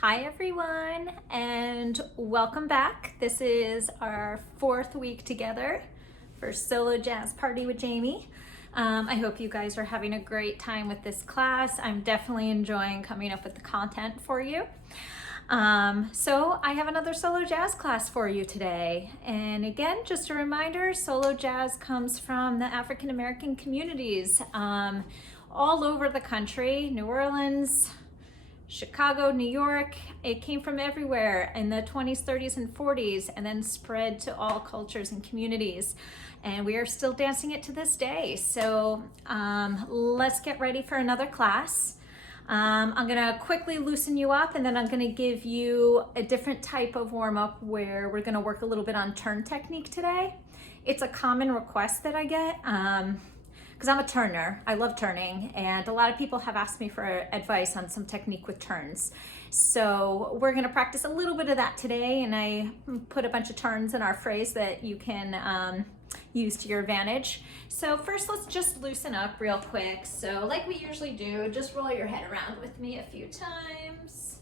Hi everyone, and welcome back. This is our 4th week together for Solo Jazz Party with Jamie. I hope you guys are having a great time with this class. I'm definitely enjoying coming up with the content for you. So I have another solo jazz class for you today. And again, just a reminder, solo jazz comes from the African American communities all over the country, New Orleans, Chicago, New York. It came from everywhere in the 20s, 30s, and 40s, and then spread to all cultures and communities. And we are still dancing it to this day. So let's get ready for another class. I'm gonna quickly loosen you up, and then I'm gonna give you a different type of warm-up where we're gonna work a little bit on turn technique today. It's a common request that I get. Because I'm a turner, I love turning, and a lot of people have asked me for advice on some technique with turns. So we're gonna practice a little bit of that today, and I put a bunch of turns in our phrase that you can use to your advantage. So first, let's just loosen up real quick. So like we usually do, just roll your head around with me a few times.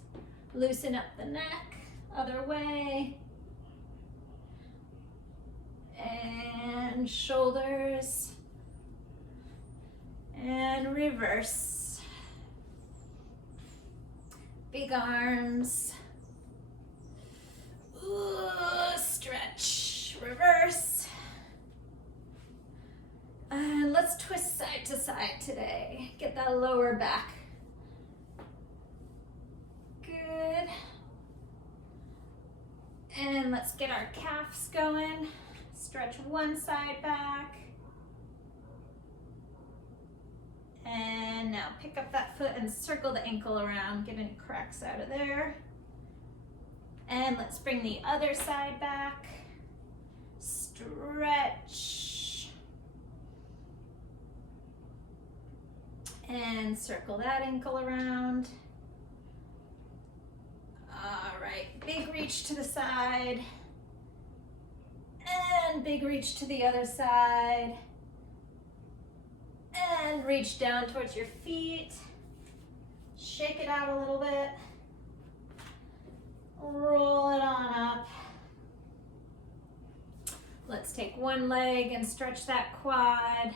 Loosen up the neck, other way. And shoulders. And reverse. Big arms. Ooh, stretch. Reverse. And let's twist side to side today. Get that lower back. Good. And let's get our calves going. Stretch one side back. And now pick up that foot and circle the ankle around, get any cracks out of there. And let's bring the other side back. Stretch. And circle that ankle around. All right, big reach to the side. And big reach to the other side. And reach down towards your feet. Shake it out a little bit. Roll it on up. Let's take one leg and stretch that quad.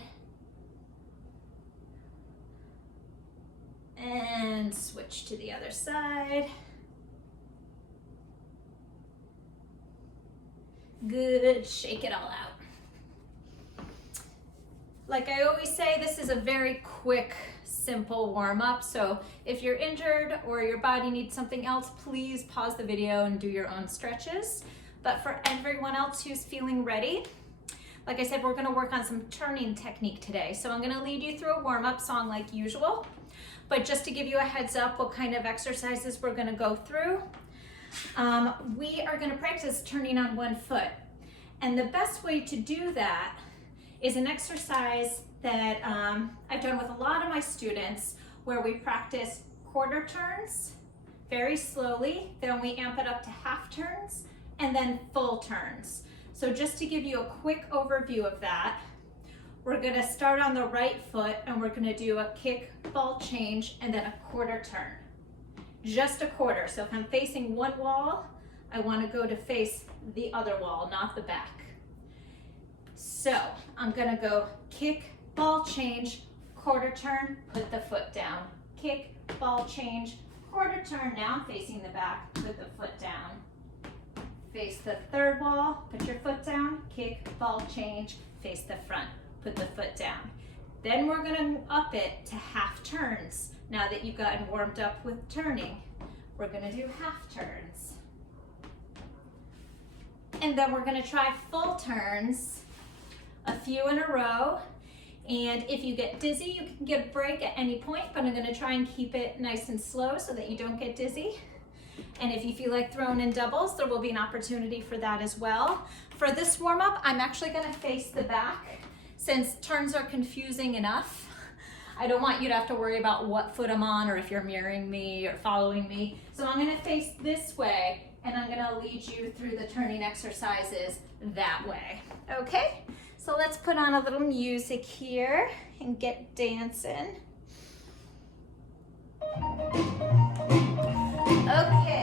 And switch to the other side. Good, shake it all out. Like I always say, this is a very quick, simple warm-up. So if you're injured or your body needs something else, please pause the video and do your own stretches. But for everyone else who's feeling ready, like I said, we're gonna work on some turning technique today. So I'm gonna lead you through a warm-up song like usual. But just to give you a heads up what kind of exercises we're gonna go through, we are gonna practice turning on one foot. And the best way to do that is an exercise that I've done with a lot of my students where we practice quarter turns very slowly, then we amp it up to half turns, and then full turns. So just to give you a quick overview of that, we're gonna start on the right foot and we're gonna do a kick, ball change, and then a quarter turn. Just a quarter. So if I'm facing one wall, I wanna go to face the other wall, not the back. So I'm gonna go kick, ball change, quarter turn, put the foot down. Kick, ball change, quarter turn, now I'm facing the back, put the foot down. Face the third wall, put your foot down, kick, ball change, face the front, put the foot down. Then we're gonna up it to half turns. Now that you've gotten warmed up with turning, we're gonna do half turns. And then we're gonna try full turns, a few in a row. And if you get dizzy, you can get a break at any point, but I'm gonna try and keep it nice and slow so that you don't get dizzy. And if you feel like throwing in doubles, there will be an opportunity for that as well. For this warm-up, I'm actually gonna face the back since turns are confusing enough. I don't want you to have to worry about what foot I'm on or if you're mirroring me or following me. So I'm gonna face this way and I'm gonna lead you through the turning exercises that way, okay? So let's put on a little music here and get dancing. Okay.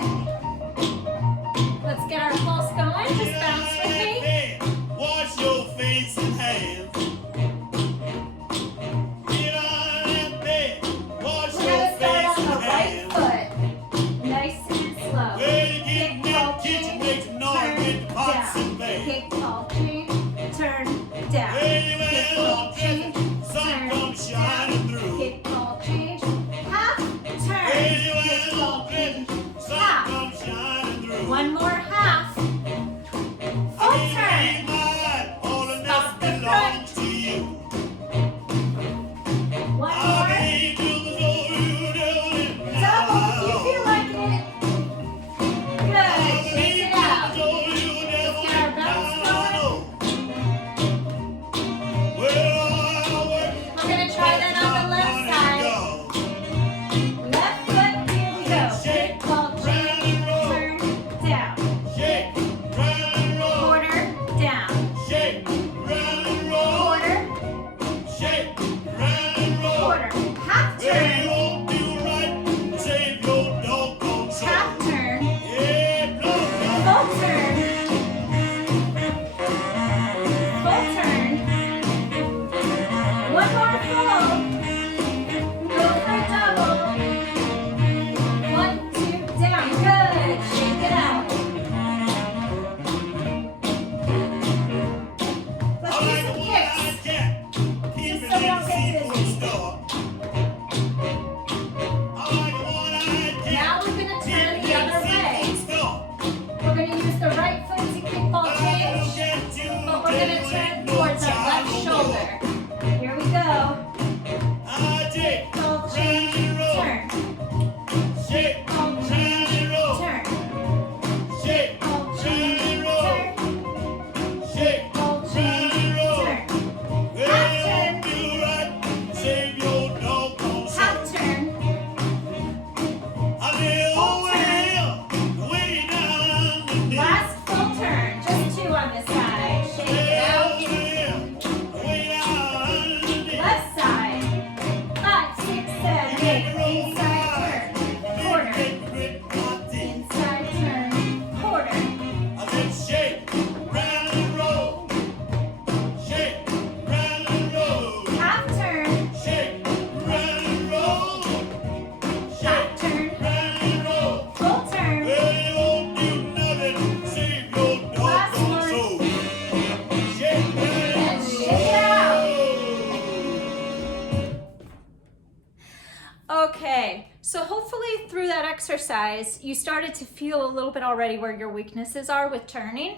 hopefully through that exercise, you started to feel a little bit already where your weaknesses are with turning.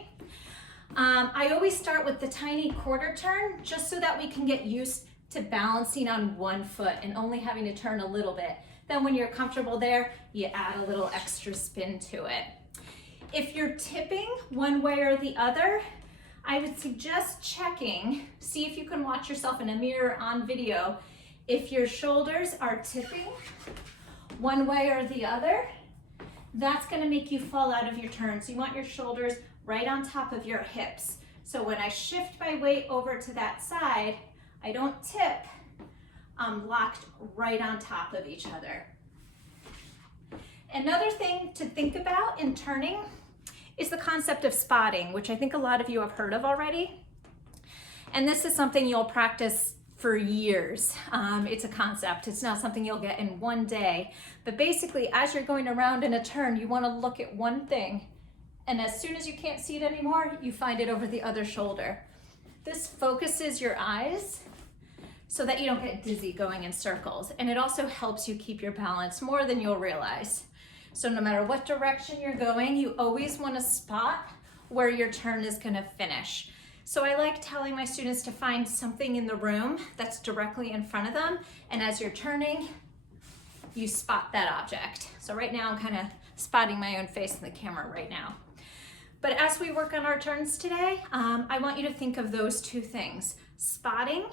I always start with the tiny quarter turn just so that we can get used to balancing on one foot and only having to turn a little bit. Then when you're comfortable there, you add a little extra spin to it. If you're tipping one way or the other, I would suggest checking, see if you can watch yourself in a mirror on video. If your shoulders are tipping one way or the other, that's gonna make you fall out of your turn. So you want your shoulders right on top of your hips. So when I shift my weight over to that side, I don't tip, I'm locked right on top of each other. Another thing to think about in turning is the concept of spotting, which I think a lot of you have heard of already. And this is something you'll practice for years. It's a concept. It's not something you'll get in one day. But basically, as you're going around in a turn, you want to look at one thing. And as soon as you can't see it anymore, you find it over the other shoulder. This focuses your eyes so that you don't get dizzy going in circles. And it also helps you keep your balance more than you'll realize. So no matter what direction you're going, you always want to spot where your turn is going to finish. So I like telling my students to find something in the room that's directly in front of them, and as you're turning, you spot that object. So right now I'm kind of spotting my own face in the camera right now. But as we work on our turns today, I want you to think of those two things, spotting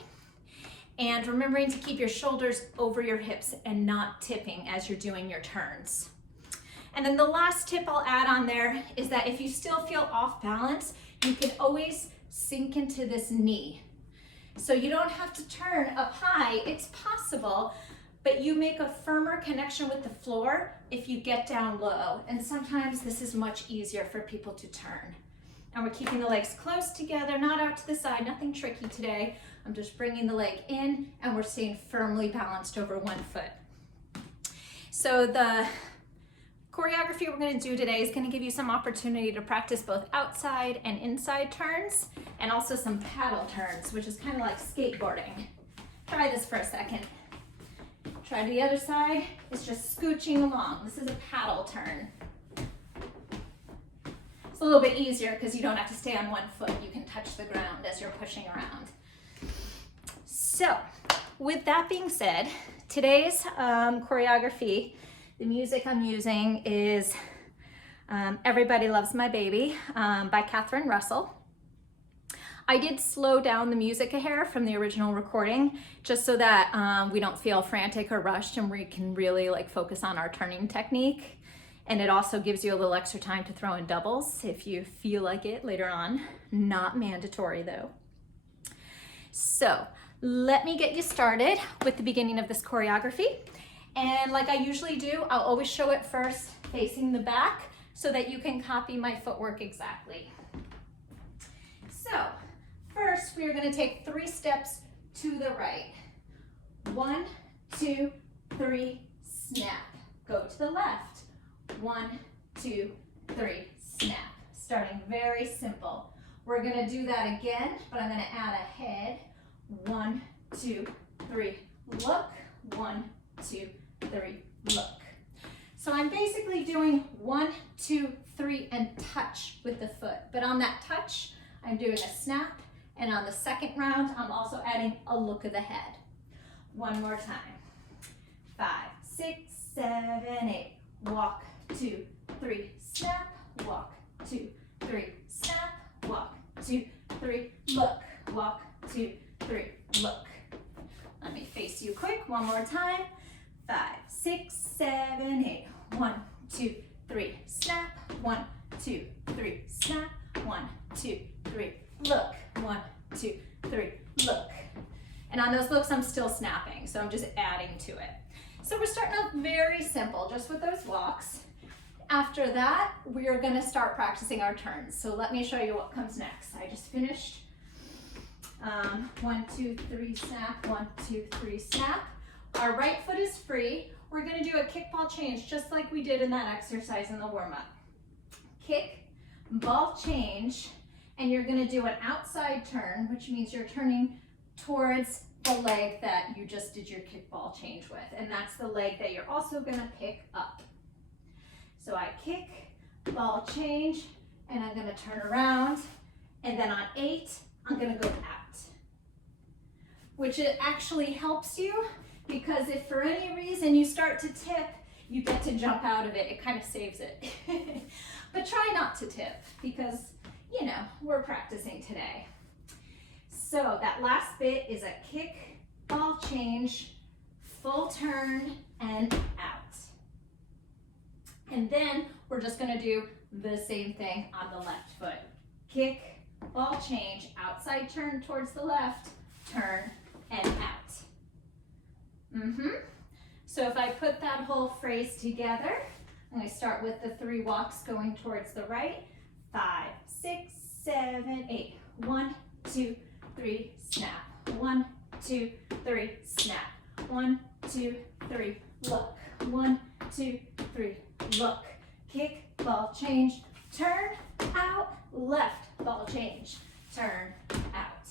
and remembering to keep your shoulders over your hips and not tipping as you're doing your turns. And then the last tip I'll add on there is that if you still feel off balance, you can always sink into this knee. So you don't have to turn up high, it's possible, but you make a firmer connection with the floor if you get down low. And sometimes this is much easier for people to turn. And we're keeping the legs close together, not out to the side, nothing tricky today. I'm just bringing the leg in and we're staying firmly balanced over one foot. So the choreography we're going to do today is going to give you some opportunity to practice both outside and inside turns, and also some paddle turns, which is kind of like skateboarding. Try this for a second. Try the other side. It's just scooching along. This is a paddle turn. It's a little bit easier because you don't have to stay on one foot. You can touch the ground as you're pushing around. So, with that being said, today's choreography, the music I'm using is Everybody Loves My Baby by Catherine Russell. I did slow down the music a hair from the original recording just so that we don't feel frantic or rushed and we can really focus on our turning technique. And it also gives you a little extra time to throw in doubles if you feel like it later on. Not mandatory though. So let me get you started with the beginning of this choreography. And like I usually do, I'll always show it first facing the back so that you can copy my footwork exactly. So first, we are going to take 3 steps to the right. 1, 2, 3, snap. Go to the left. 1, 2, 3, snap. Starting very simple. We're going to do that again, but I'm going to add a head. 1, 2, 3, look. 1, 2, 3, look. So I'm basically doing 1, 2, 3, and touch with the foot. But on that touch, I'm doing a snap. And on the second round, I'm also adding a look of the head. One more time. 5, 6, 7, 8. Walk, 2, 3, snap. Walk, 2, 3, snap. Walk, 2, 3, look. Walk, 2, 3, look. Let me face you quick. One more time. 5, 6, 7, 8. 1, 2, 3, snap. 1, 2, 3, snap. 1, 2, 3, look. 1, 2, 3, look. And on those looks, I'm still snapping, so I'm just adding to it. So we're starting off very simple, just with those walks. After that, we are gonna start practicing our turns. So let me show you what comes next. I just finished 1, 2, 3, snap, 1, 2, 3, snap. Our right foot is free. We're gonna do a kickball change, just like we did in that exercise in the warm-up. Kick, ball change, and you're gonna do an outside turn, which means you're turning towards the leg that you just did your kickball change with, and that's the leg that you're also gonna pick up. So I kick, ball change, and I'm gonna turn around, and then on 8, I'm gonna go out. Which it actually helps you, because if for any reason you start to tip, you get to jump out of it. It kind of saves it. But try not to tip, because, you know, we're practicing today. So that last bit is a kick, ball change, full turn, and out. And then we're just gonna do the same thing on the left foot. Kick, ball change, outside turn towards the left, turn, and out. So if I put that whole phrase together, I'm going to start with the 3 walks going towards the right. 5, 6, 7, 8. 1, 2, 3, snap. 1, 2, 3, snap. 1, 2, 3, look. 1, 2, 3, look. Kick, ball change, turn, out, left, ball change, turn, out.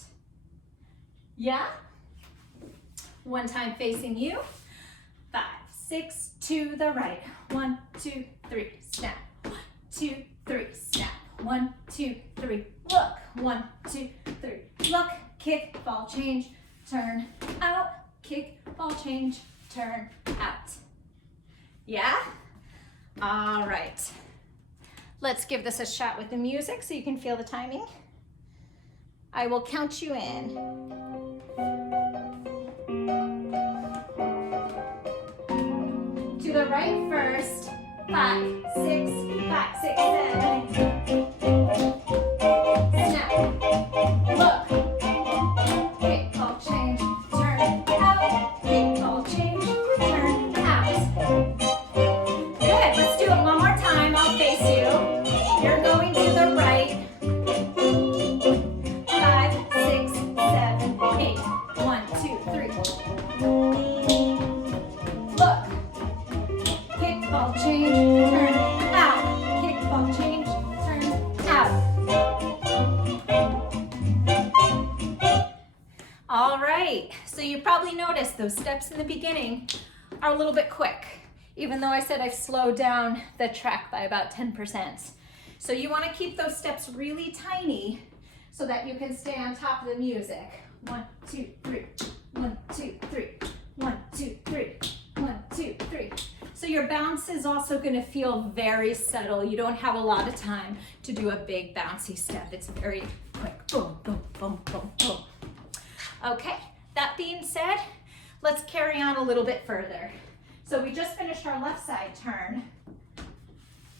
Yeah? One time facing you. 5, 6, to the right. 1, 2, 3, snap. 1, 2, 3, snap. 1, 2, 3, look. 1, 2, 3, look. Kick, ball change, turn, out. Kick, ball change, turn, out. Yeah? All right. Let's give this a shot with the music so you can feel the timing. I will count you in. To the right first. 5, 6, 5, 6, 7. Snap. Look. Kick, ball change, turn, out. Kick, ball change, turn, out. Good. Let's do it one more time. I'll face you. You're going to the right. 5, 6, 7, 8. 1, 2, 3. Look. Kick, ball change, turn, out. Kick, ball change, turn, out. All right. So you probably noticed those steps in the beginning are a little bit quick, even though I said I've slowed down the track by about 10%. So you want to keep those steps really tiny so that you can stay on top of the music. 1, 2, 3. 1, 2, 3. 1, 2, 3. 1, 2, 3. So your bounce is also going to feel very subtle. You don't have a lot of time to do a big bouncy step. It's very quick. Boom, boom, boom, boom, boom. Okay, that being said, let's carry on a little bit further. So we just finished our left side turn,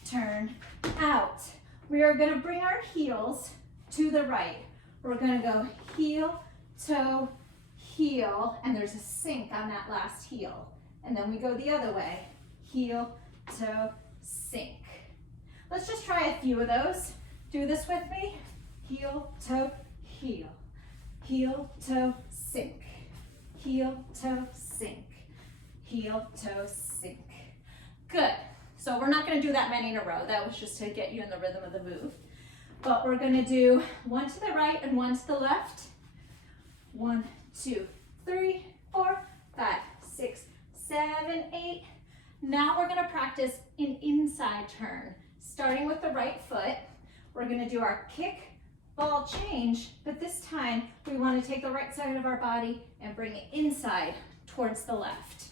turn, out. We are going to bring our heels to the right. We're going to go heel, toe, heel, and there's a sink on that last heel. And then we go the other way, heel, toe, sink. Let's just try a few of those. Do this with me. Heel, toe, heel. Heel, toe, sink. Heel, toe, sink. Heel, toe, sink. Good. So we're not going to do that many in a row. That was just to get you in the rhythm of the move. But we're going to do 1 to the right and 1 to the left. 1, 2, 3, 4, 5, 6, 7, 8. Now we're going to practice an inside turn. Starting with the right foot, we're going to do our kick, ball change, but this time we want to take the right side of our body and bring it inside towards the left.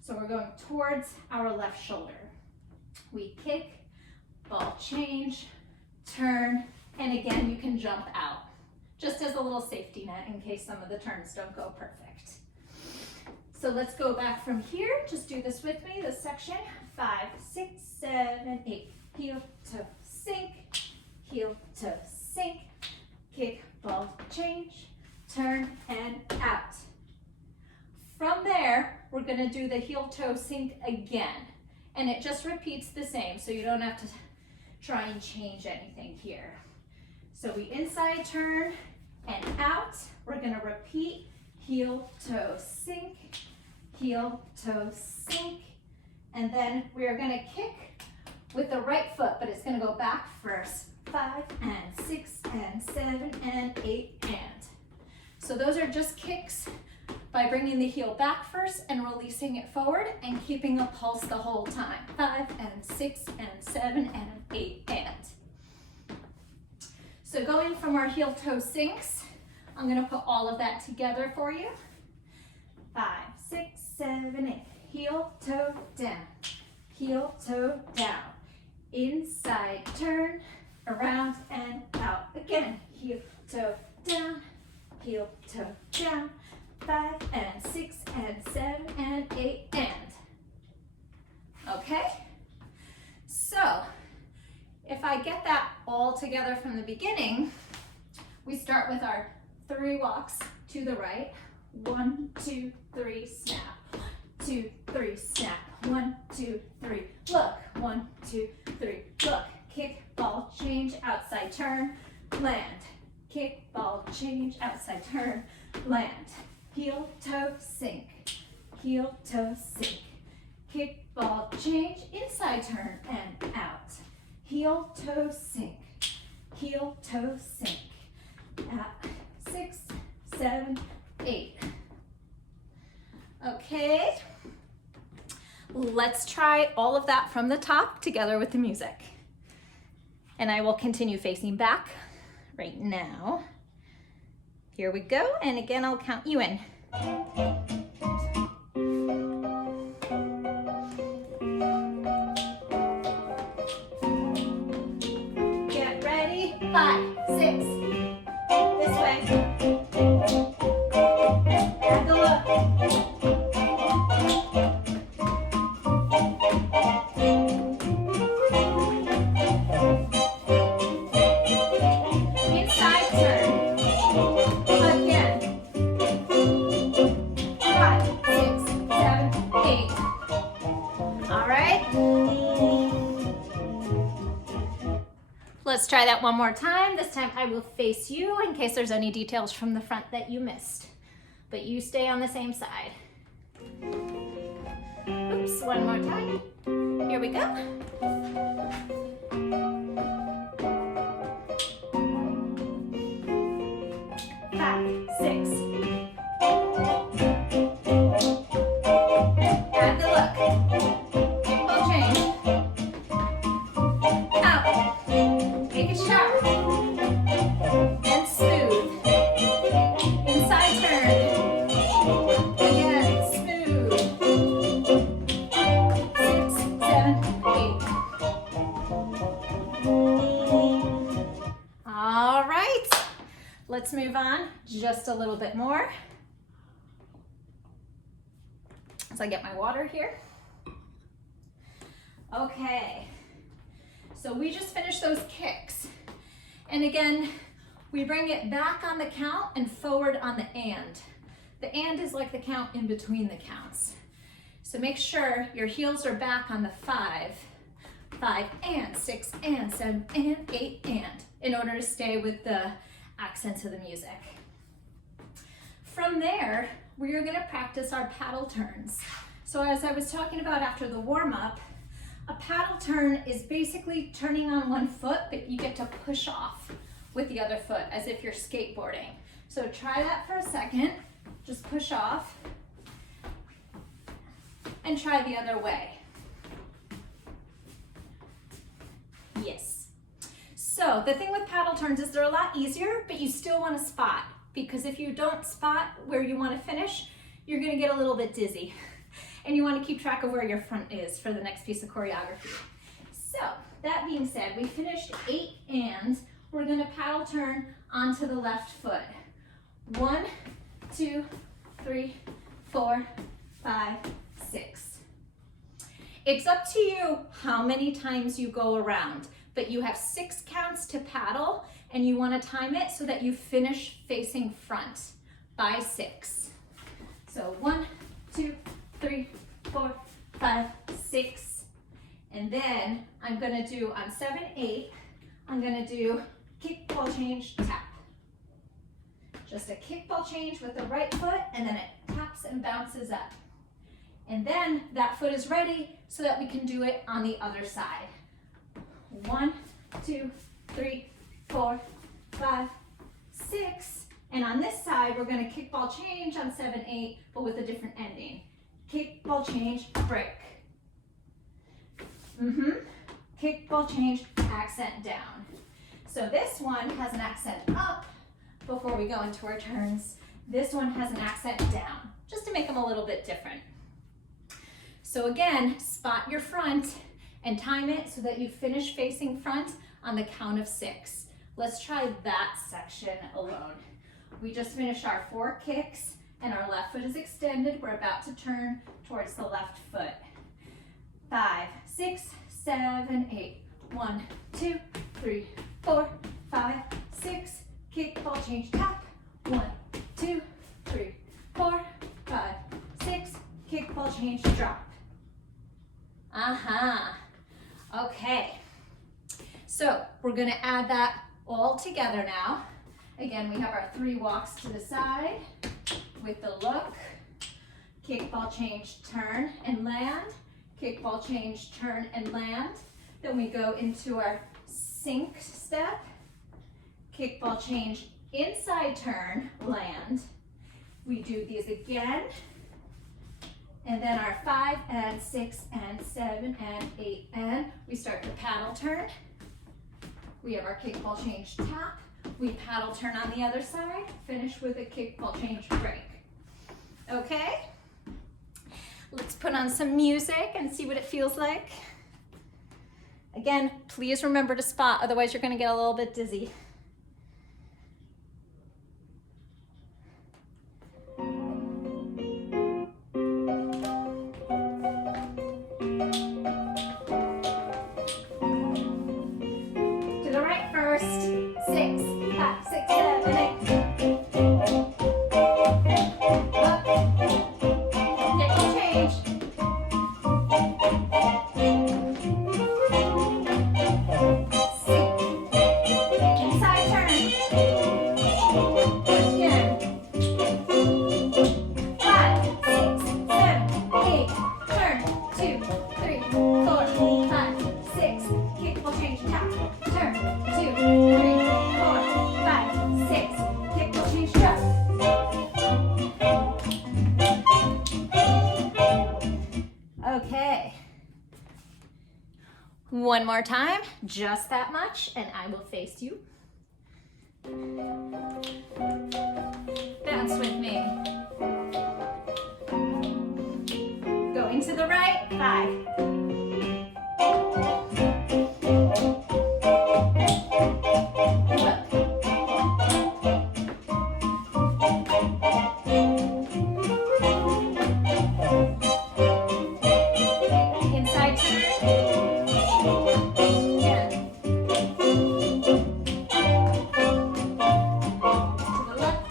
So we're going towards our left shoulder. We kick, ball change, turn, and again you can jump out, just as a little safety net in case some of the turns don't go perfect. So let's go back from here. Just do this with me, this section. 5, 6, 7, 8. Heel, toe, sink. Heel, toe, sink. Kick, ball, change. Turn, and out. From there, we're going to do the heel, toe, sink again. And it just repeats the same, so you don't have to try and change anything here. So we inside turn and out. We're going to repeat heel, toe, sink, heel, toe, sink, and then we are going to kick with the right foot, but it's going to go back first. 5 and 6 and 7 and 8 and. So those are just kicks by bringing the heel back first and releasing it forward and keeping a pulse the whole time. 5 and 6 and 7 and 8 and. So going from our heel toe sinks, I'm gonna put all of that together for you. 5, 6, 7, 8. Heel, toe, down. Heel, toe, down. Inside turn, around and out. Again, heel, toe, down. Heel, toe, down. 5 and 6 and 7 and 8 and. Okay? So, if I get that all together from the beginning, we start with our 3 walks to the right. 1, 2, 3, snap. 2, 3, snap. 1, 2, 3, look. 1, 2, 3, look. Kick, ball, change, outside turn, land. Kick, ball, change, outside turn, land. Heel, toe, sink. Heel, toe, sink. Kick, ball, change, inside turn and out. Heel, toe, sink. Heel, toe, sink. Out. 6, 7, 8. Okay. Let's try all of that from the top together with the music. And I will continue facing back right now. Here we go, and again, I'll count you in. Get ready, 5, 6, this way. Have a look. Let's try that one more time. This time I will face you in case there's any details from the front that you missed. But you stay on the same side. Oops, one more time. Here we go. 5, 6. Add the look. Kick, ball, change. Out. Make it sharp. And smooth. Inside turn. Again, smooth. 6, 7, 8. All right. Let's move on just a little bit more. As I get my water here. Okay. So we just finished those kicks. And again, we bring it back on the count and forward on the and. The and is like the count in between the counts. So make sure your heels are back on the 5, 5 and 6 and 7 and 8 and, in order to stay with the accents of the music. From there, we are gonna practice our paddle turns. So as I was talking about after the warm-up, a paddle turn is basically turning on one foot, but you get to push off with the other foot as if you're skateboarding. So try that for a second. Just push off and try the other way. Yes. So the thing with paddle turns is they're a lot easier, but you still want to spot, because if you don't spot where you want to finish, you're going to get a little bit dizzy. And you want to keep track of where your front is for the next piece of choreography. So, that being said, we finished 8 and we're going to paddle turn onto the left foot. 1, 2, 3, 4, 5, 6. It's up to you how many times you go around, but you have 6 counts to paddle and you want to time it so that you finish facing front by 6. So 1, 2, 3, 4, 5, 6. And then I'm gonna do on 7, 8, I'm gonna do kick, ball, change, tap. Just a kick, ball, change with the right foot, and then it taps and bounces up. And then that foot is ready so that we can do it on the other side. 1, 2, 3, 4, 5, 6, And on this side, we're gonna kick, ball, change on 7/8, but with a different ending. Kick, ball, change, break. Kick, ball, change, accent down. So this one has an accent up before we go into our turns. This one has an accent down, just to make them a little bit different. So again, spot your front and time it so that you finish facing front on the count of 6. Let's try that section alone. We just finished our 4 kicks and our left foot is extended. We're about to turn towards the left foot. 5, 6, 7, 8. 1, 2, 3, 4, 5, 6. Kick, ball, change, tap. 1, 2, 3, 4, 5, 6. Kick, ball, change, drop. Okay. So we're gonna add that all together now. Again, we have our 3 walks to the side with the look. Kick, ball, change, turn, and land. Kick, ball, change, turn, and land. Then we go into our sink step. Kick, ball, change, inside turn, land. We do these again. And then our 5 and 6 and 7 and 8 and we start the paddle turn. We have our kick, ball, change, tap. We paddle turn on the other side, finish with a kick, ball, change, break. Okay? Let's put on some music and see what it feels like. Again, please remember to spot, otherwise you're gonna get a little bit dizzy. To the right first. 6, 5, 6, 7, 8. Up. Kick, ball, change. Inside turn. Again. 5, 6, 7, 8. Turn. 2, 3, 4, 5, 6. Kick, ball, change, tap. Turn. 2, 3, 4, 5, 6. Kick, ball, change, drop. Okay. One more time, just that much, and I will face you. Bounce with me. Going to the right, 5. Inside turn. Again. To the left.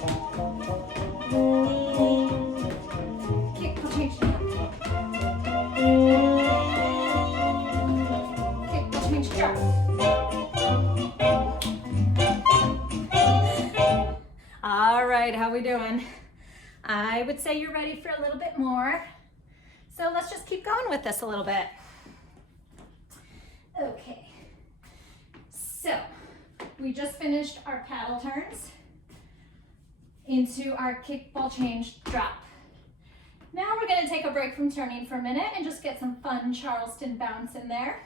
Kick, ball, change, tap. Kick, ball, change, drop. All right, how we doing? I would say you're ready for a little bit more. So let's just keep going with this a little bit. Okay, so we just finished our paddle turns into our kick, ball, change, drop. Now we're gonna take a break from turning for a minute and just get some fun Charleston bounce in there.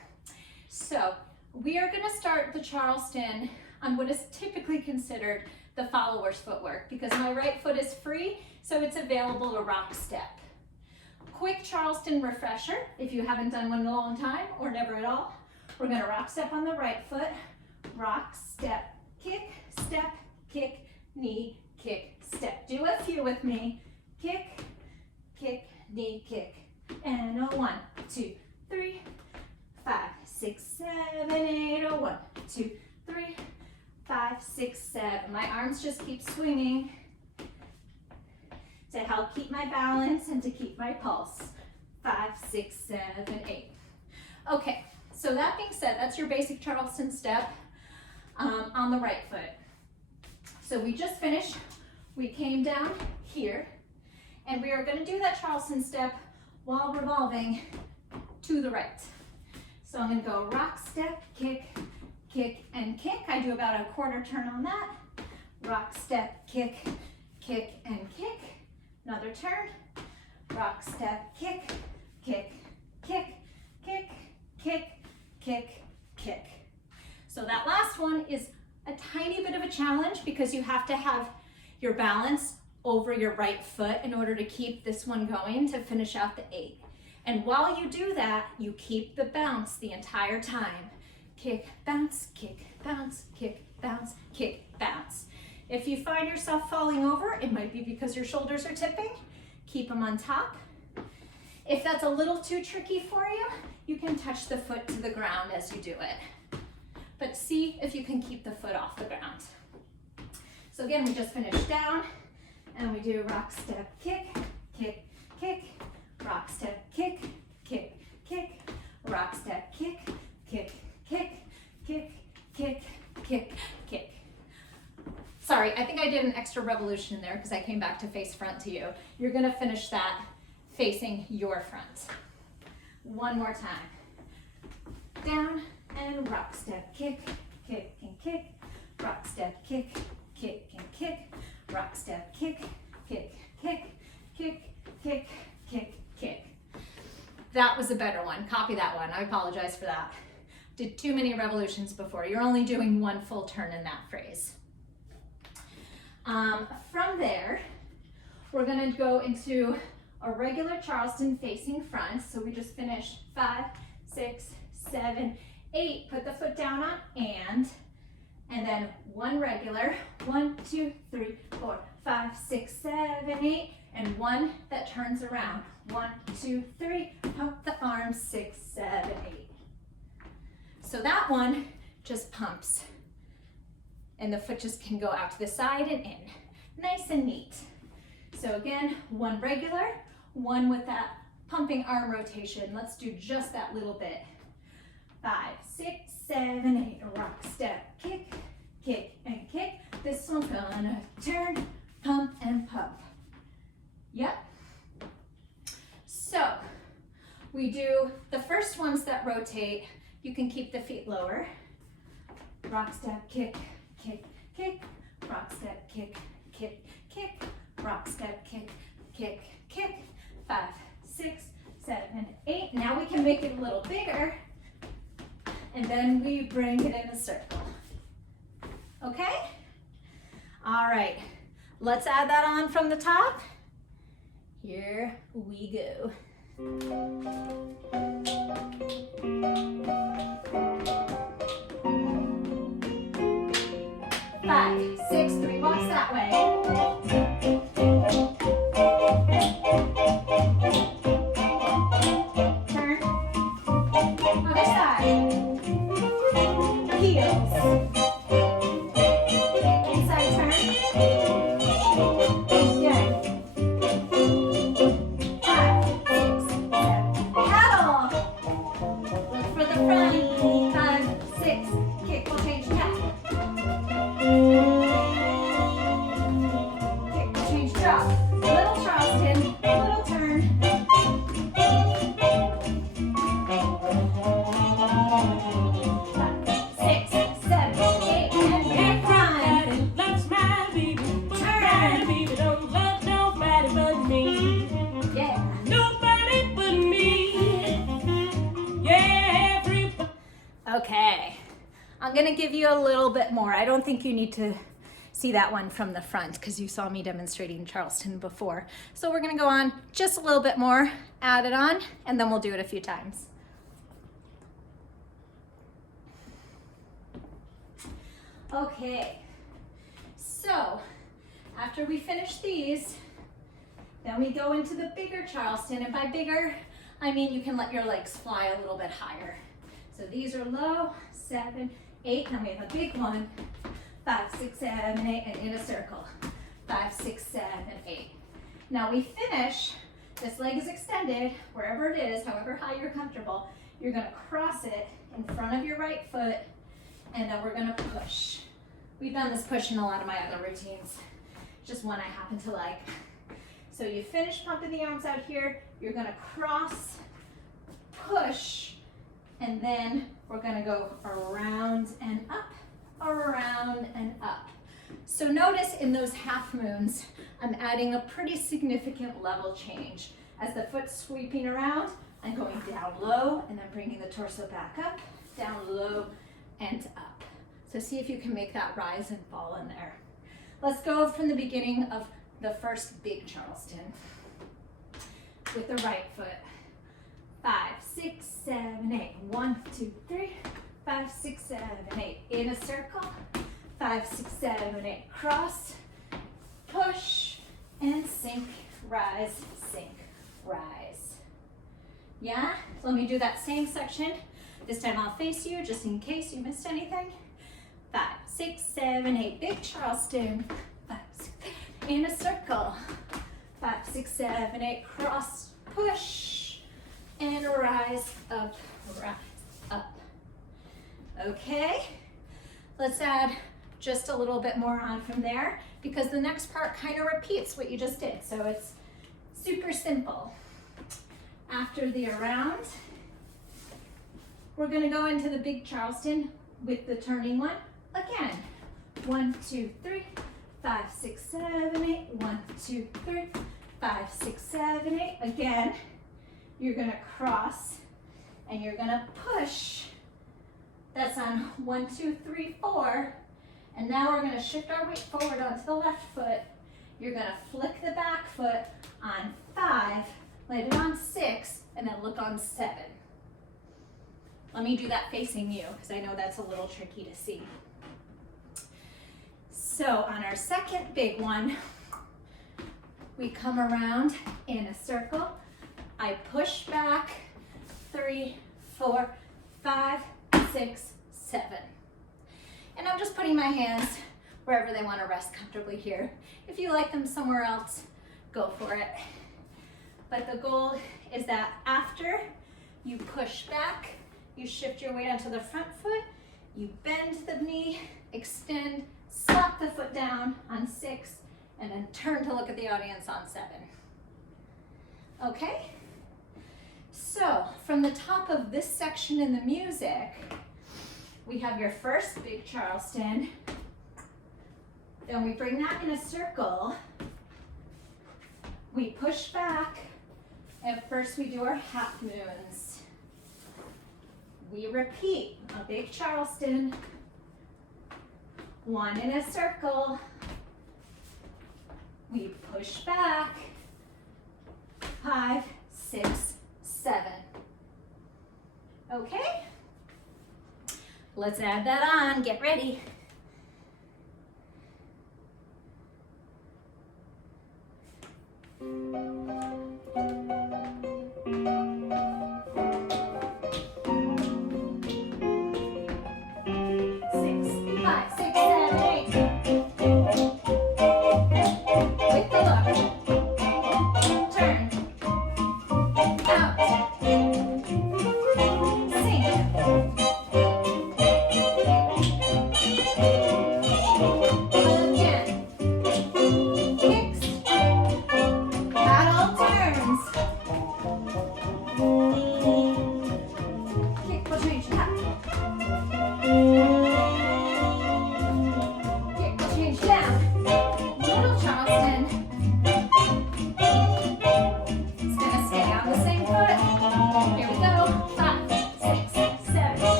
So we are gonna start the Charleston on what is typically considered the follower's footwork because my right foot is free, so it's available to rock step. Quick Charleston refresher, if you haven't done one in a long time or never at all. We're gonna rock step on the right foot, rock, step, kick, knee, kick, step. Do a few with me. Kick, knee, kick. And a 1, 2, 3, 5, 6, 7, 8. A 1, 2, 3, 5, 6, 7. My arms just keep swinging to help keep my balance and to keep my pulse. 5, 6, 7, 8. Okay, so that being said, that's your basic Charleston step on the right foot. So we just finished, we came down here, and we are gonna do that Charleston step while revolving to the right. So I'm gonna go rock, step, kick, and kick. I do about a quarter turn on that. rock, step, kick, kick, and kick. Another turn, rock, step, kick, kick, kick, kick, kick, kick, kick. So that last one is a tiny bit of a challenge because you have to have your balance over your right foot in order to keep this one going to finish out the 8. And while you do that, you keep the bounce the entire time. Kick, bounce, kick, bounce, kick, bounce, kick, bounce. If you find yourself falling over, it might be because your shoulders are tipping. Keep them on top. If that's a little too tricky for you, you can touch the foot to the ground as you do it. But see if you can keep the foot off the ground. So again, we just finished down and we do rock, step, kick, kick, kick, rock, step, kick, kick, kick, rock, step, kick, kick, kick, kick, kick, kick, kick. Sorry, I think I did an extra revolution in there because I came back to face front to you. You're gonna finish that facing your front. One more time. Down and rock, step, kick, kick, and kick, rock, step, kick, kick, and kick, rock, step, kick, kick, kick, kick, kick, kick, kick. That was a better one. Copy that one. I apologize for that. Did too many revolutions before. You're only doing one full turn in that phrase. From there, we're going to go into a regular Charleston facing front. So we just finished 5, 6, 7, 8. Put the foot down on and then one regular. 1, 2, 3, 4, 5, 6, 7, 8, and one that turns around. 1, 2, 3. Pump the arms. 6, 7, 8. So that one just pumps. And the foot just can go out to the side and in. Nice and neat. So again, one regular, one with that pumping arm rotation. Let's do just that little bit. 5, 6, 7, 8, rock, step, kick, kick, and kick. This one's gonna turn, pump, and pump. Yep. So we do the first ones that rotate. You can keep the feet lower. Rock, step, kick, kick, kick, rock, step, kick, kick, kick, rock, step, kick, kick, kick, 5, 6, 7, 8. Now we can make it a little bigger, and then we bring it in a circle. Okay? All right, let's add that on from the top. Here we go. 5, 6, 3 walks that way. Turn. Other side. Heels. Inside turn. Again. 5, 6, 7. Paddle. Look for the front. 5, 6. Kick. We'll change tap. Kick, change, drop. Little Charleston, little turn. 5, 6, 7, 8, and kick run. Loves my baby, Turn. my baby don't love nobody but me. Yeah. Nobody but me. Yeah, everybody. Okay. I'm gonna give you a little bit more. I don't think you need to see that one from the front because you saw me demonstrating Charleston before. So we're gonna go on just a little bit more, add it on, and then we'll do it a few times. Okay, so after we finish these, then we go into the bigger Charleston, and by bigger, I mean you can let your legs fly a little bit higher. So these are low, 7, 8, and then we have a big one, 5, 6, 7, 8, and in a circle, 5, 6, 7, 8. Now we finish, this leg is extended, wherever it is, however high you're comfortable, you're gonna cross it in front of your right foot, and then we're gonna push. We've done this push in a lot of my other routines, just one I happen to like. So you finish pumping the arms out here, you're gonna cross, push, and then we're gonna go around and up, So notice in those half moons, I'm adding a pretty significant level change. As the foot's sweeping around, I'm going down low and then bringing the torso back up, down low and up. So see if you can make that rise and fall in there. Let's go from the beginning of the first big Charleston with the right foot. 5, 6, 7, 8. 1, 2, 3. 5, 6, 7, 8. In a circle. 5, 6, 7, 8. Cross, push, and sink, rise, sink, rise. Yeah? So let me do that same section. This time I'll face you just in case you missed anything. 5, 6, 7, 8. Big Charleston. 5, 6, in a circle. 5, 6, 7, 8. Cross, push, and rise, up, rise, up. Okay? Let's add just a little bit more on from there because the next part kind of repeats what you just did. So it's super simple. After the around, we're going to go into the big Charleston with the turning one again. 1, 2, 3, 5, 6, 7, 8. 1, 2, 3, 5, 6, 7, 8. Again, you're going to cross and you're going to push. That's on 1, 2, 3, 4. And now we're going to shift our weight forward onto the left foot. You're going to flick the back foot on 5, land it on 6, and then look on 7. Let me do that facing you because I know that's a little tricky to see. So on our second big one, we come around in a circle. I push back 3, 4, 5, 6, 7. And I'm just putting my hands wherever they want to rest comfortably here. If you like them somewhere else, go for it. But the goal is that after you push back, you shift your weight onto the front foot, you bend the knee, extend, slap the foot down on 6, and then turn to look at the audience on 7. Okay? So from the top of this section in the music, we have your first big Charleston. Then we bring that in a circle. We push back. And first we do our half moons. We repeat a big Charleston. 1 in a circle. We push back. 5, 6, 7. Okay? Let's add that on. Get ready.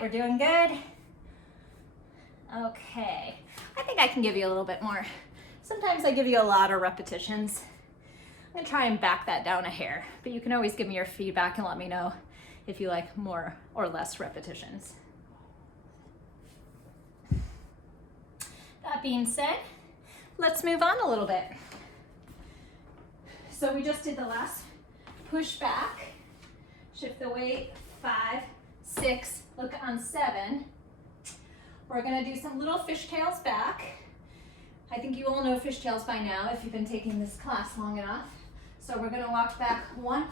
We're doing good. Okay, I think I can give you a little bit more. Sometimes I give you a lot of repetitions. I'm gonna try and back that down a hair, but you can always give me your feedback and let me know if you like more or less repetitions. That being said, let's move on a little bit. So we just did the last push back, shift the weight, 5, 6, look on 7. We're gonna do some little fishtails back. I think you all know fishtails by now if you've been taking this class long enough. So we're gonna walk back 1,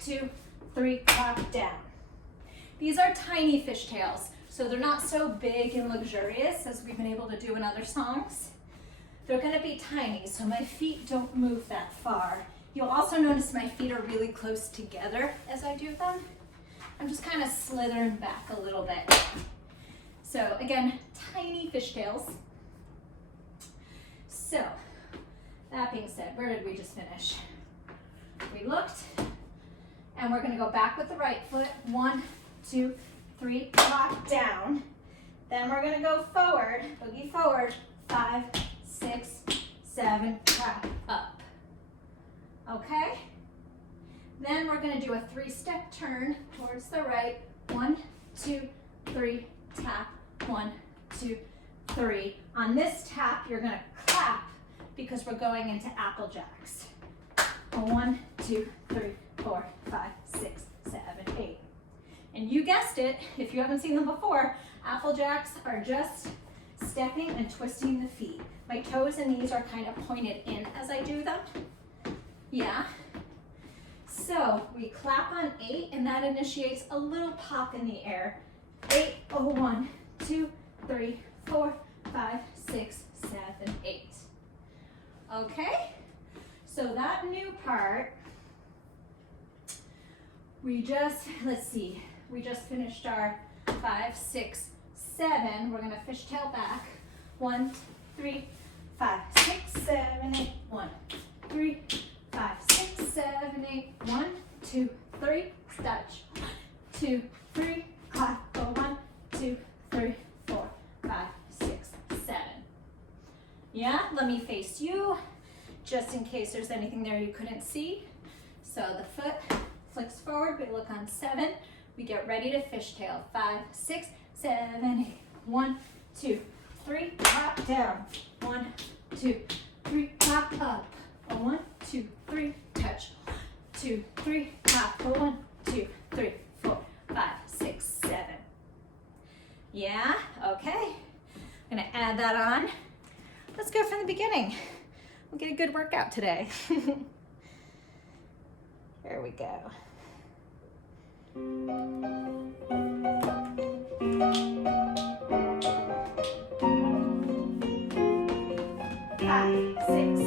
2, 3, clap down. These are tiny fishtails, so they're not so big and luxurious as we've been able to do in other songs. They're gonna be tiny, so my feet don't move that far. You'll also notice my feet are really close together as I do them. I'm just kind of slithering back a little bit. So again, tiny fishtails. So, that being said, where did we just finish? We looked, and we're gonna go back with the right foot. 1, 2, 3, clap down. Then we're gonna go forward, boogie forward. 5, 6, 7, clap up. Okay? Then we're gonna do a 3-step turn towards the right. 1, 2, 3, tap. 1, 2, 3. On this tap, you're gonna clap because we're going into apple jacks. 1, 2, 3, 4, 5, 6, 7, 8. And you guessed it, if you haven't seen them before, apple jacks are just stepping and twisting the feet. My toes and knees are kind of pointed in as I do them. Yeah. So we clap on 8, and that initiates a little pop in the air. 8, 1, 2, 3, 4, 5, 6, 7, 8. Okay? So that new part, we just finished our 5, 6, 7. We're gonna fishtail back. 1, 3, 5, 6, 7, 8. 1, 3, 5, 6, 7, 8. 1, 2, 3, touch. 2, 3, clap. 1, 2, 3, 4, 5, 6, 7. Yeah, let me face you, just in case there's anything there you couldn't see. So the foot flicks forward, we look on 7, we get ready to fishtail. 5, 6, 7, 8. 1, 2, 3, clap down. 1, 2, 3, clap up. 1, 2, 3, touch. 2, 3, clap. 1, 2, 3, 4, 5, 6, 7. Yeah, okay. I'm gonna add that on. Let's go from the beginning. We'll get a good workout today. Here we go. 5, 6.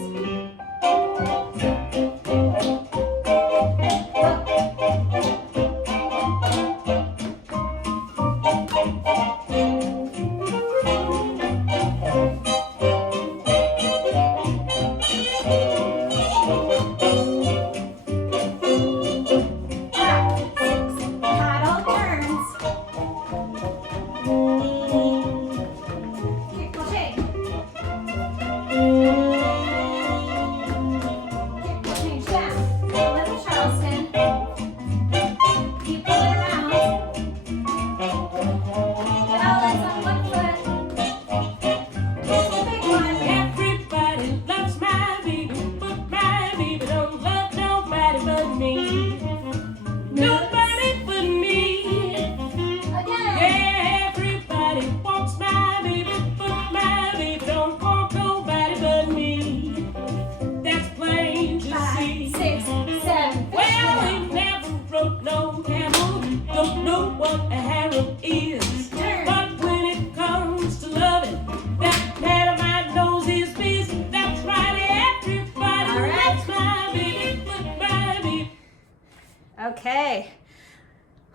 Okay.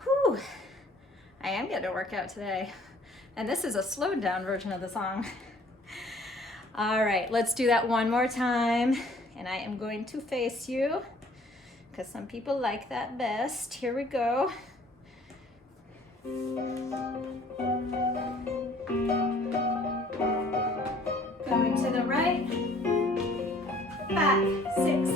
Whew. I am getting a workout today. And this is a slowed down version of the song. All right, let's do that one more time. And I am going to face you because some people like that best. Here we go. Going to the right. 5, 6.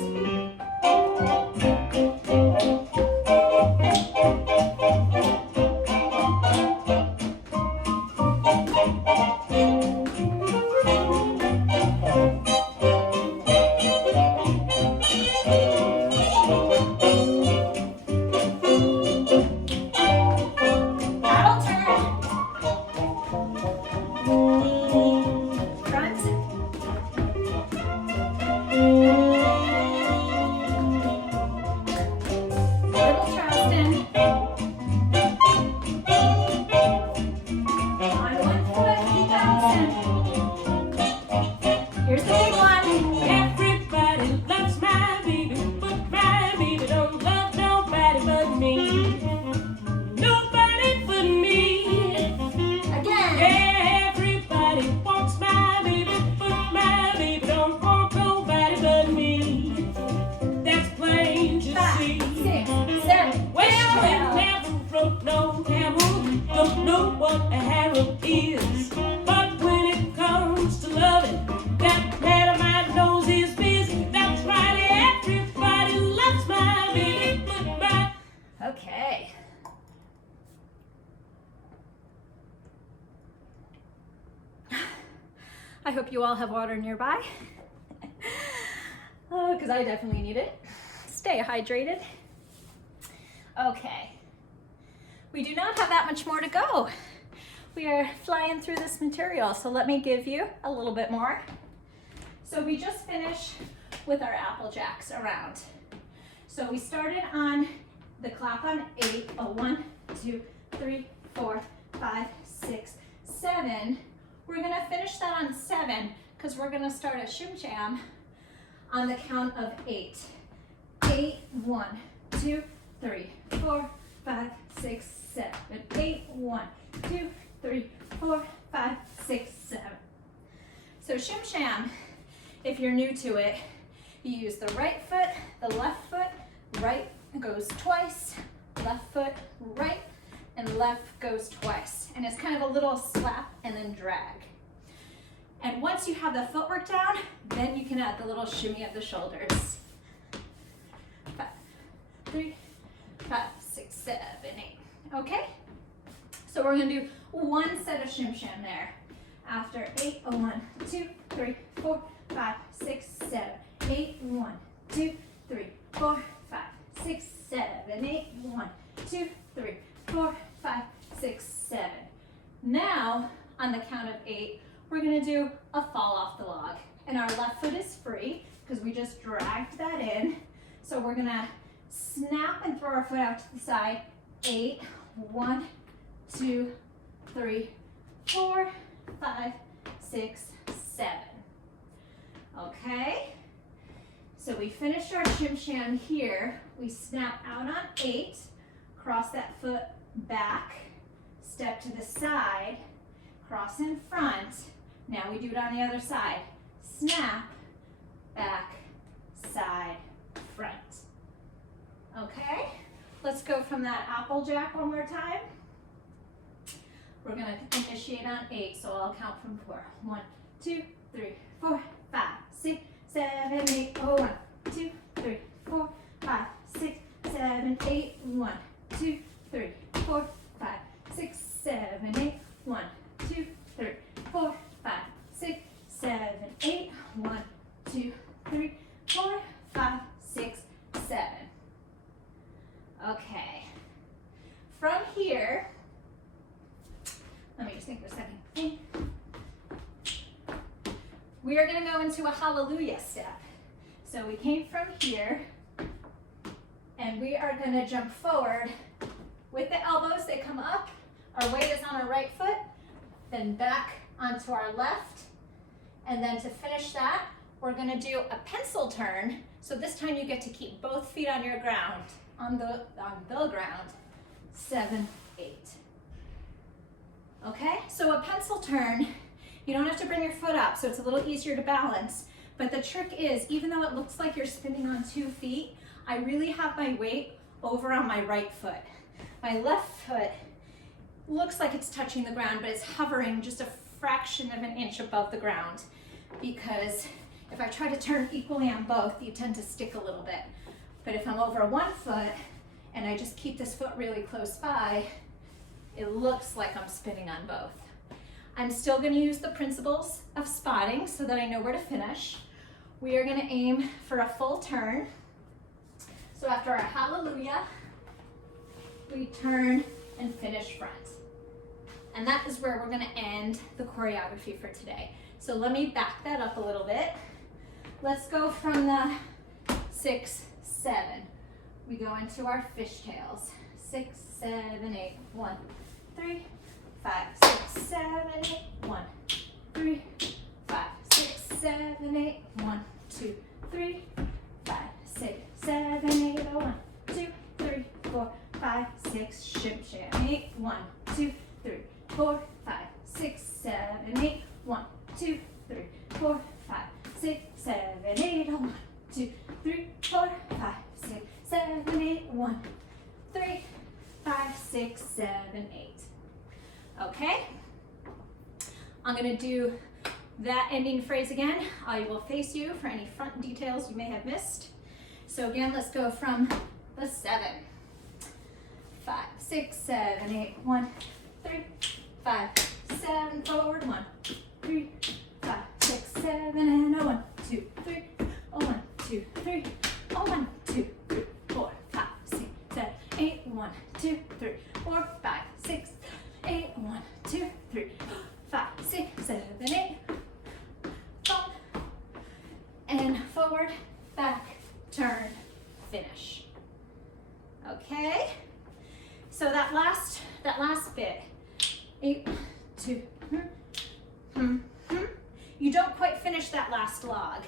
I hope you all have water nearby. Oh, because I definitely need it. Stay hydrated. Okay. We do not have that much more to go. We are flying through this material, so let me give you a little bit more. So we just finished with our apple jacks around. So we started on the clap on 8, a 1, 2, 3, 4, 5, 6, 7. We're gonna finish that on 7 because we're gonna start a shim sham on the count of 8. 8, 1, 2, 3, 4, 5, 6, 7. 8, 1, 2, 3, 4, 5, 6, 7. So shim sham, if you're new to it, you use the right foot, the left foot, right goes twice, left foot, right, and left goes twice. And it's kind of a little slap and then drag. And once you have the footwork down, then you can add the little shimmy of the shoulders. 5, 3, 5, 6, 7, 8. Okay? So we're gonna do one set of shim sham there. After 8, a 1, 2, 3, 4, 5, 6, 7. 8, 1, 2, 3, 4, 5, 6, 7, 8, 1, 2, 3, 4, 5, 6, 7. Now, on the count of 8, we're gonna do a fall off the log. And our left foot is free because we just dragged that in. So we're gonna snap and throw our foot out to the side. 8, 1, 2, 3, 4, 5, 6, 7. Okay? So we finished our shim sham here. We snap out on 8, cross that foot back, step to the side, cross in front. Now we do it on the other side. Snap, back, side, front. Okay? Let's go from that apple jack one more time. We're gonna initiate on 8, so I'll count from 4. 1, 2, 3, 4, 5, 6, 7, 8. Oh, 1, 2, 3, 4, 5, 6, 7, 8. 1, 2, 3, 4, 5, 6, 7, 8. 1, 2, 3, 4, 5, 6, 7, 8. 1, 2, 3, 4, 5, 6, 7. Okay. From here, let me just think for a second. We are going to go into a hallelujah step. So we came from here, and we are going to jump forward with the elbows. They come up. Our weight is on our right foot, then back onto our left. And then to finish that, we're going to do a pencil turn. So this time you get to keep both feet on your ground, on the ground. 7, 8. Okay, so a pencil turn, you don't have to bring your foot up, so it's a little easier to balance. But the trick is, even though it looks like you're spinning on 2 feet, I really have my weight over on my right foot. My left foot looks like it's touching the ground, but it's hovering just a fraction of an inch above the ground. Because if I try to turn equally on both, you tend to stick a little bit. But if I'm over 1 foot, and I just keep this foot really close by, it looks like I'm spinning on both. I'm still going to use the principles of spotting so that I know where to finish. We are going to aim for a full turn. So after our hallelujah, we turn and finish front. And that is where we're going to end the choreography for today. So let me back that up a little bit. Let's go from the 6, 7. We go into our fishtails. 6, 7, 8. 1, 3, 5, 6, 7, 8. 1, 3, 5, 6, 7, 8. 1, 2, 3, 5, 6, 7, 8. 1, 2, 3, 4, 5, 6. Shim sham. 8. 1, 2, 3, 4, 5, 6, 7, 8. 1, 2, 3, 4, 5, 6, 7, 8. 1, 2, 3, 4, 5, 6, 7, 8. 1, 3, 5, 6, 7, 8. Okay? I'm going to do that ending phrase again. I will face you for any front details you may have missed. So again, let's go from the 7. 5, 6, 7, 8. 1, 3, 5, 7. Forward. 1, 3, 5, finish that last log.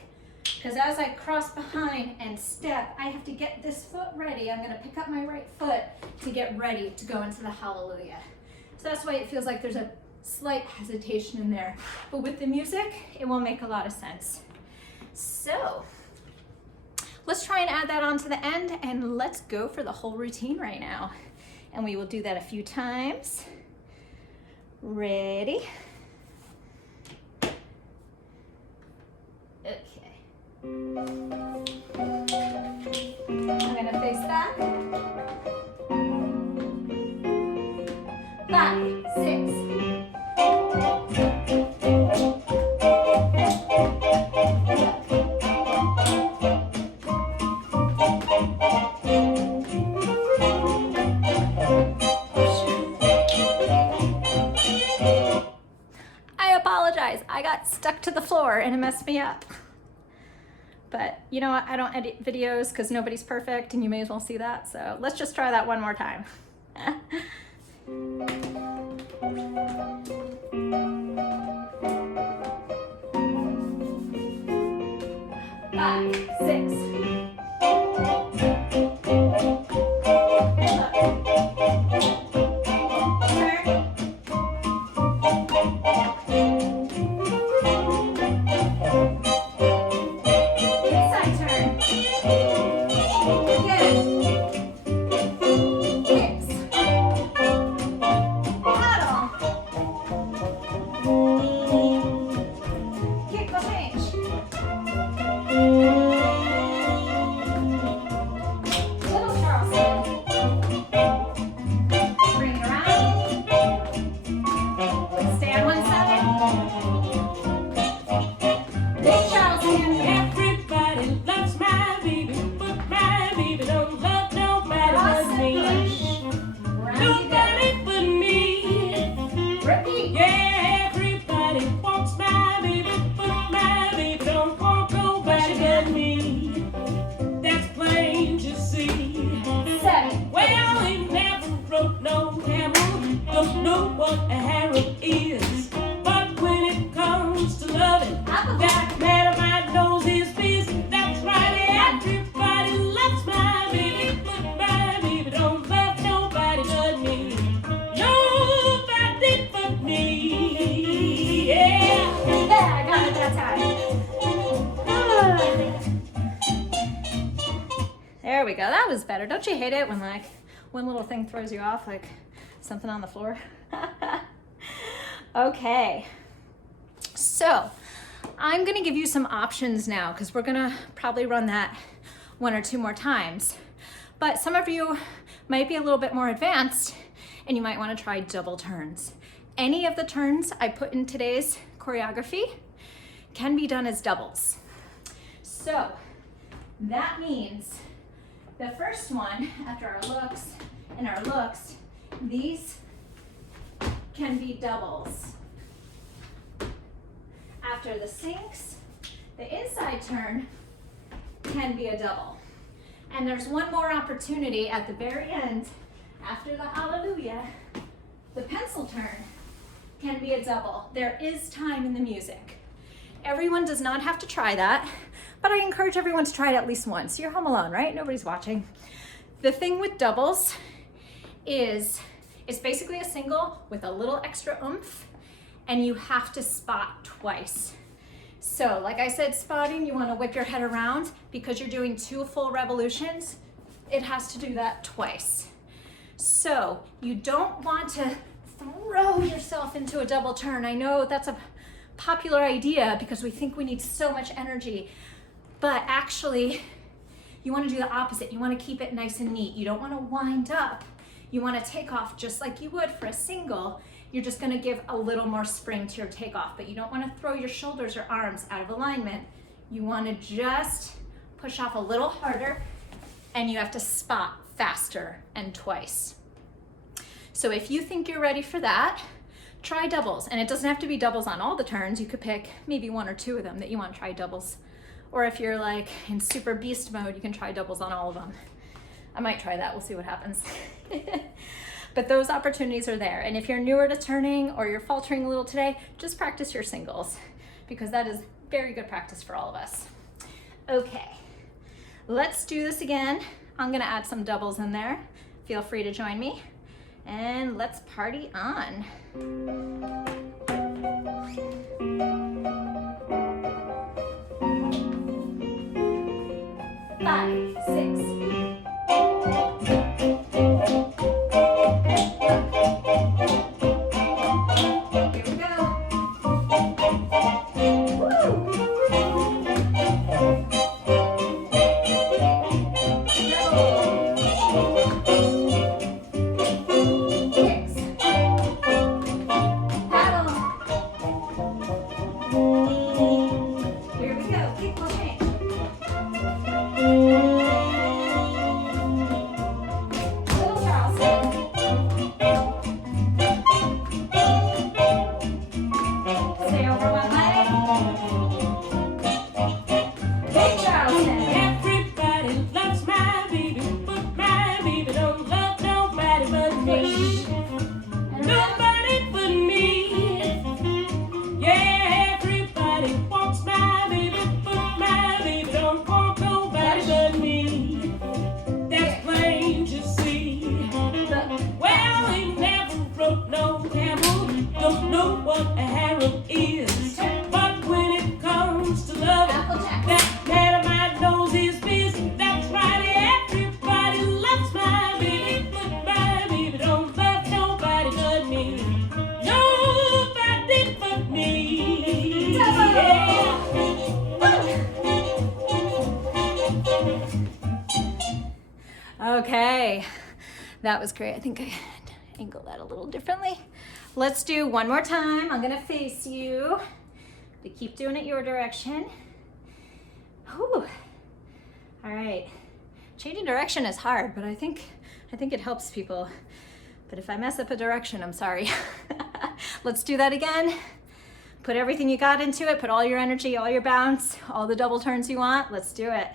Because as I cross behind and step, I have to get this foot ready. I'm gonna pick up my right foot to get ready to go into the hallelujah. So that's why it feels like there's a slight hesitation in there. But with the music, it will make a lot of sense. So let's try and add that on to the end, and let's go for the whole routine right now. And we will do that a few times. Ready? Okay. I'm gonna face back. 5, 6. I apologize. I got stuck to the floor and it messed me up. But you know what? I don't edit videos because nobody's perfect and you may as well see that. So let's just try that one more time. 5, 6. There we go. That was better. Don't you hate it when like one little thing throws you off, like something on the floor? Okay. So I'm going to give you some options now because we're going to probably run that 1 or 2 more times. But some of you might be a little bit more advanced and you might want to try double turns. Any of the turns I put in today's choreography can be done as doubles. So that means the first one, after our looks and our looks, these can be doubles. After the sinks, the inside turn can be a double. And there's one more opportunity at the very end, after the hallelujah, the pencil turn can be a double. There is time in the music. Everyone does not have to try that, but I encourage everyone to try it at least once. You're home alone, right? Nobody's watching. The thing with doubles is it's basically a single with a little extra oomph, and you have to spot twice. So like I said, spotting, you want to whip your head around because you're doing 2 full revolutions. It has to do that twice. So you don't want to throw yourself into a double turn. I know that's a popular idea because we think we need so much energy, but actually you want to do the opposite. You want to keep it nice and neat. You don't want to wind up. You want to take off just like you would for a single. You're just going to give a little more spring to your takeoff, but you don't want to throw your shoulders or arms out of alignment. You want to just push off a little harder, and you have to spot faster and twice. So if you think you're ready for that, try doubles. And it doesn't have to be doubles on all the turns. You could pick maybe 1 or 2 of them that you want to try doubles. Or if you're like in super beast mode, you can try doubles on all of them. I might try that. We'll see what happens. But those opportunities are there. And if you're newer to turning or you're faltering a little today, just practice your singles because that is very good practice for all of us. Okay, let's do this again. I'm gonna add some doubles in there. Feel free to join me. And let's party on. 5, 6. Here we go. Woo! Okay, that was great. I think I angle that a little differently. Let's do one more time. I'm gonna face you, but keep doing it your direction. Whew. All right, changing direction is hard, but I think it helps people. But if I mess up a direction, I'm sorry. Let's do that again. Put everything you got into it, put all your energy, all your bounce, all the double turns you want. Let's do it.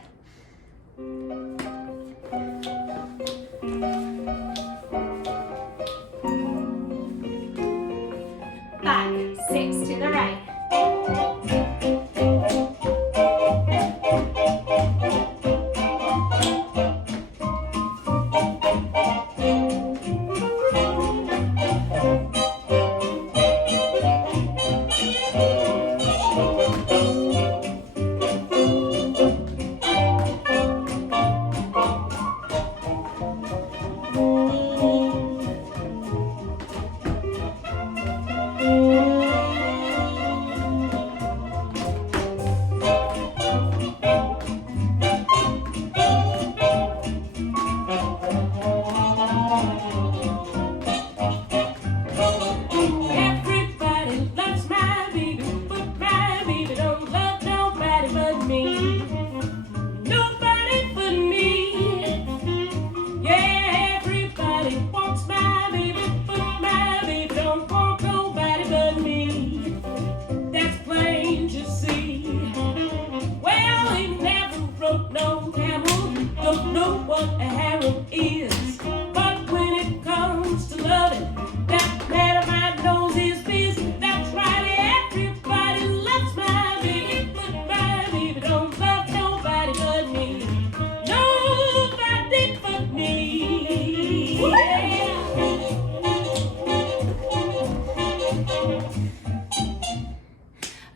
5, 6 to the right.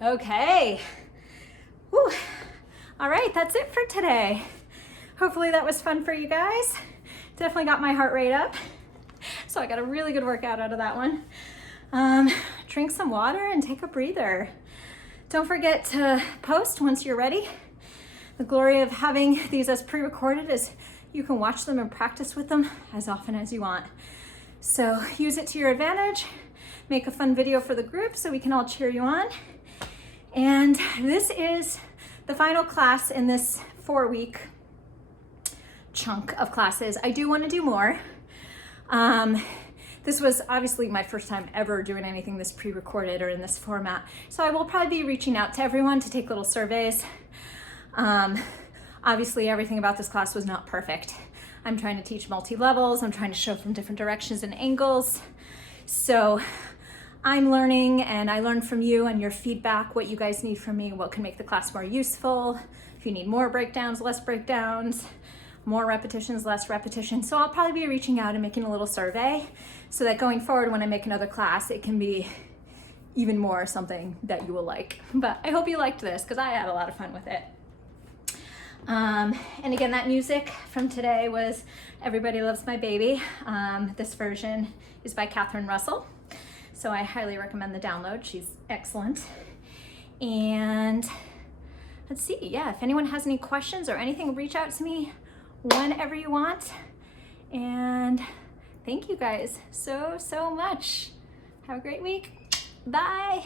Okay. Whew. All right, that's it for today. Hopefully that was fun for you guys. Definitely got my heart rate up. So I got a really good workout out of that one. Drink some water and take a breather. Don't forget to post once you're ready. The glory of having these as pre-recorded is you can watch them and practice with them as often as you want. So use it to your advantage. Make a fun video for the group so we can all cheer you on. And this is the final class in this 4-week chunk of classes. I do want to do more. This was obviously my first time ever doing anything this pre-recorded or in this format. So I will probably be reaching out to everyone to take little surveys. Obviously everything about this class was not perfect. I'm trying to teach multi-levels. I'm trying to show from different directions and angles. So I'm learning, and I learn from you and your feedback, what you guys need from me, what can make the class more useful, if you need more breakdowns, less breakdowns, more repetitions, less repetitions. So I'll probably be reaching out and making a little survey so that going forward when I make another class, it can be even more something that you will like. But I hope you liked this because I had a lot of fun with it. And again, that music from today was Everybody Loves My Baby. This version is by Catherine Russell. So I highly recommend the download. She's excellent. And let's see, yeah, if anyone has any questions or anything, reach out to me whenever you want. And thank you guys so much. Have a great week. Bye.